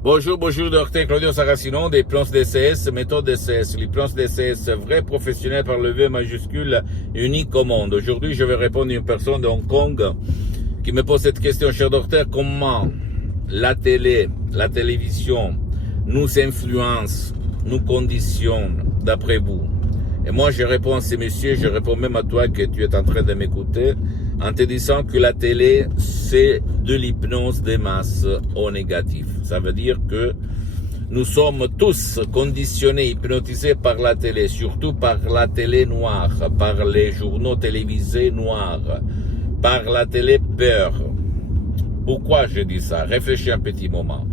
Bonjour, docteur Claudio Saracino des plans DCS, méthode DCS. Les plans DCS, vrai professionnel par le V majuscule, unique au monde. Aujourd'hui, je vais répondre à une personne de Hong Kong qui me pose cette question, cher docteur, comment la télévision nous influence, nous conditionne, d'après vous? Et moi, je réponds à ces messieurs, je réponds même à toi que tu es en train de m'écouter, en te disant que la télé, c'est de l'hypnose des masses au négatif. Ça veut dire que nous sommes tous conditionnés, hypnotisés par la télé, surtout par la télé noire, par les journaux télévisés noirs, par la télé peur. Pourquoi je dis ça? Réfléchis un petit moment.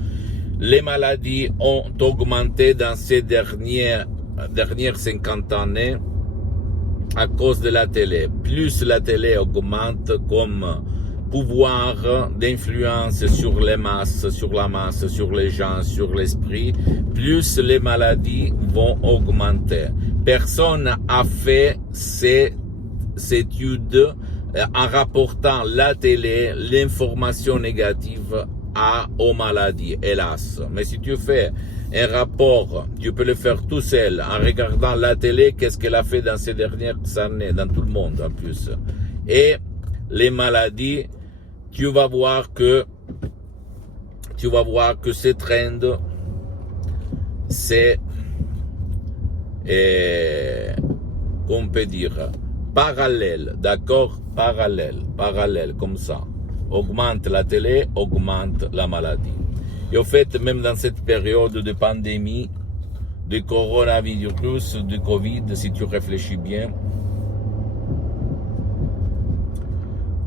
Les maladies ont augmenté dans ces dernières 50 années à cause de la télé. Plus la télé augmente comme pouvoir d'influence sur les masses, sur la masse, sur les gens, sur l'esprit, plus les maladies vont augmenter. Personne n'a fait cette étude en rapportant la télé, l'information négative aux maladies, hélas. Mais si tu fais un rapport, tu peux le faire tout seul en regardant la télé, qu'est-ce qu'elle a fait dans ces dernières années, dans tout le monde en plus. Et les maladies, tu vas voir que ce trend, c'est, qu'on peut dire, parallèle, d'accord? Parallèle, comme ça. Augmente la télé, augmente la maladie. Et au fait, même dans cette période de pandémie, de coronavirus, de Covid, si tu réfléchis bien,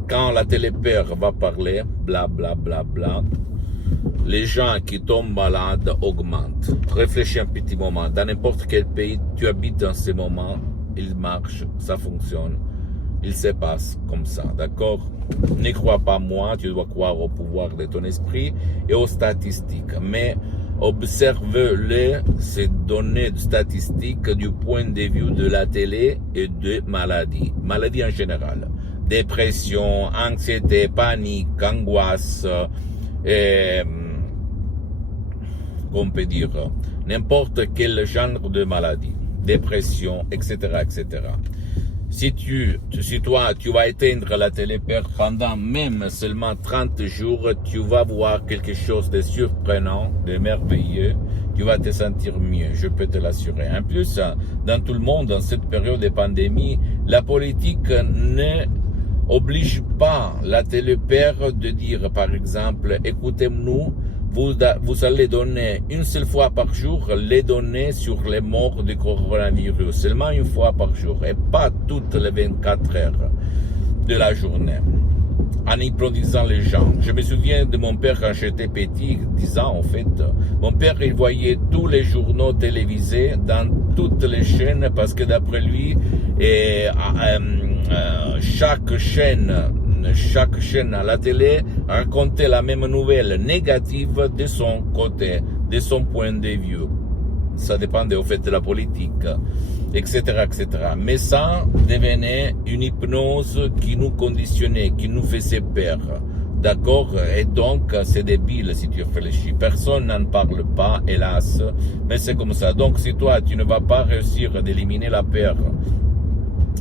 quand la télé-peur va parler, bla bla bla bla, les gens qui tombent malades augmentent. Réfléchis un petit moment. Dans n'importe quel pays tu habites en ce moment, il marche, ça fonctionne. Il se passe comme ça, d'accord? Ne crois pas moi, tu dois croire au pouvoir de ton esprit et aux statistiques. Mais observe-les, ces données statistiques du point de vue de la télé et de maladies. Maladies en général. Dépression, anxiété, panique, angoisse, qu'on peut dire, n'importe quel genre de maladie. Dépression, etc., etc. Si toi, tu vas éteindre la télé-peur pendant même seulement 30 jours, tu vas voir quelque chose de surprenant, de merveilleux. Tu vas te sentir mieux, je peux te l'assurer. En plus, dans tout le monde, dans cette période de pandémie, la politique ne oblige pas la télé-peur de dire, par exemple, écoutez-nous, vous allez donner une seule fois par jour les données sur les morts du coronavirus, seulement une fois par jour, et pas toutes les 24 heures de la journée, en hypnotisant les gens. Je me souviens de mon père quand j'étais petit, 10 ans en fait. Mon père, il voyait tous les journaux télévisés dans toutes les chaînes, parce que d'après lui, chaque chaîne à la télé racontait la même nouvelle négative de son côté, de son point de vue. Ça dépendait au fait de la politique, etc., etc. Mais ça devenait une hypnose qui nous conditionnait, qui nous faisait peur. D'accord? Et donc, c'est débile si tu réfléchis. Personne n'en parle pas, hélas. Mais c'est comme ça. Donc, si toi, tu ne vas pas réussir d'éliminer la peur,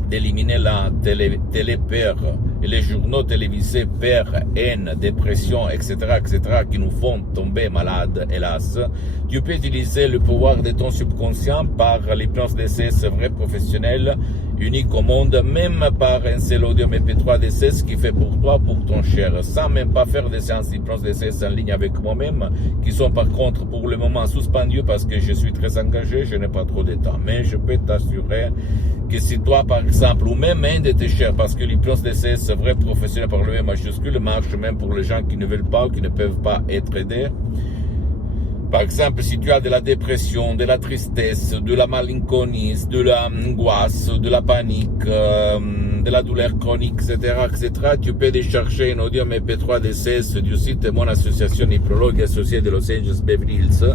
d'éliminer la télé-peur et les journaux télévisés peur, haine, dépression, etc., etc., qui nous font tomber malades, hélas, tu peux utiliser le pouvoir de ton subconscient par l'hypnose DCS vrai professionnel, unique au monde, même par un seul audio MP3 DCS qui fait pour toi, pour ton cher, sans même pas faire des séances d'hypnose DCS en ligne avec moi-même, qui sont par contre pour le moment suspendues parce que je suis très engagé, je n'ai pas trop de temps. Mais je peux t'assurer que si toi, par exemple, ou même un de tes chers, parce que l'hypnose DCS vrai professionnel par le V majuscule marche même pour les gens qui ne veulent pas ou qui ne peuvent pas être aidés. Par exemple, si tu as de la dépression, de la tristesse, de la malinconie, de l'angoisse, de la panique, de la douleur chronique, etc., etc., tu peux décharger un audio MP3 DCS du site de mon association hypnologue associée de Los Angeles Beverly Hills,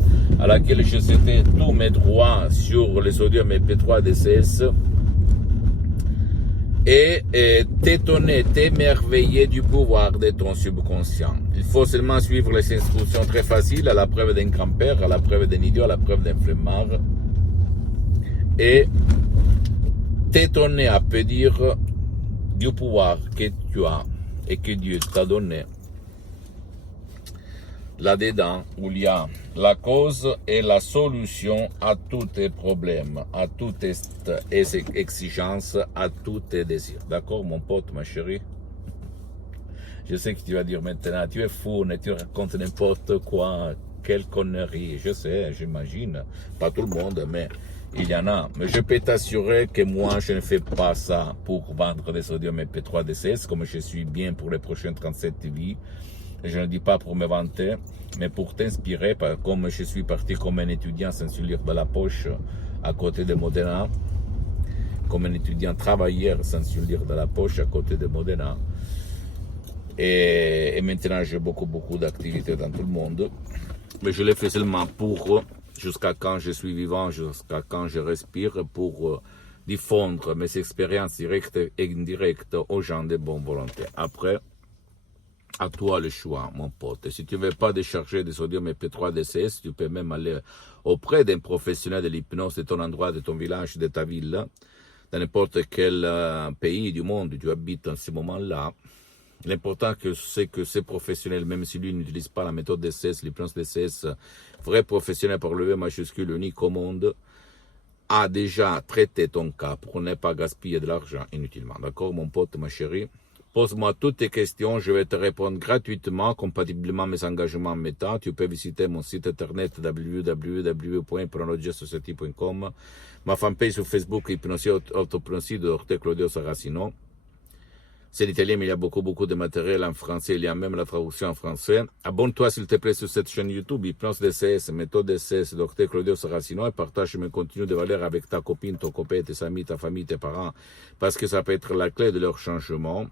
à laquelle je cédais tous mes droits sur les audios MP3 DCS. et t'étonner, t'émerveiller du pouvoir de ton subconscient. Il faut seulement suivre les instructions très faciles, à la preuve d'un grand-père, à la preuve d'un idiot, à la preuve d'un flemmard, et t'étonner à peu dire du pouvoir que tu as et que Dieu t'a donné. Là-dedans, où il y a la cause et la solution à tous tes problèmes, à toutes tes exigences, à tous tes désirs. D'accord, mon pote, ma chérie? Je sais que tu vas dire maintenant, tu es fou, tu racontes n'importe quoi, quelle connerie. Je sais, j'imagine, pas tout le monde, mais il y en a. Mais je peux t'assurer que moi, je ne fais pas ça pour vendre des sodium MP3 DCS, comme je suis bien pour les prochaines 37 vies. Je ne dis pas pour me vanter, mais pour t'inspirer, comme je suis parti comme un étudiant sans se lire de la poche à côté de Modena, comme un étudiant travailleur sans se lire de la poche à côté de Modena. Et maintenant, j'ai beaucoup d'activités dans tout le monde. Mais je le fais seulement pour, jusqu'à quand je suis vivant, jusqu'à quand je respire, pour diffondre mes expériences directes et indirectes aux gens de bonne volonté. Après, à toi le choix, mon pote. Et si tu ne veux pas décharger des sodium MP3 DCS, tu peux même aller auprès d'un professionnel de l'hypnose de ton endroit, de ton village, de ta ville, dans n'importe quel pays du monde où tu habites en ce moment-là. L'important c'est que ces professionnels, même si lui n'utilise pas la méthode DCS, l'hypnose DCS, vrai professionnel par le V majuscule unique au monde, a déjà traité ton cas pour ne pas gaspiller de l'argent inutilement. D'accord, mon pote, ma chérie? Pose-moi toutes tes questions, je vais te répondre gratuitement, compatiblement à mes engagements méta. Tu peux visiter mon site internet www.hypnologiasociety.com, ma fanpage sur Facebook, Hypnosie Autopnosie de Dr Claudio Saracino. C'est l'italien, mais il y a beaucoup de matériel en français, il y a même la traduction en français. Abonne-toi s'il te plaît sur cette chaîne YouTube, Hypnose DCS, méthode DCS, Dr Claudio Saracino, et partage mes contenus de valeur avec ta copine, ton copain, tes amis, ta famille, tes parents, parce que ça peut être la clé de leur changement.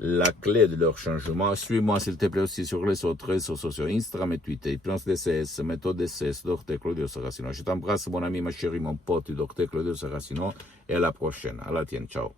La clé de leur changement. Suis-moi s'il te plaît aussi sur les autres réseaux sociaux, Instagram et Twitter, Hypnose DCS, méthode DCS, Dr Claudio Saracino. Je t'embrasse mon ami, ma chérie, mon pote, Dr Claudio Saracino, et à la prochaine. À la tienne, ciao.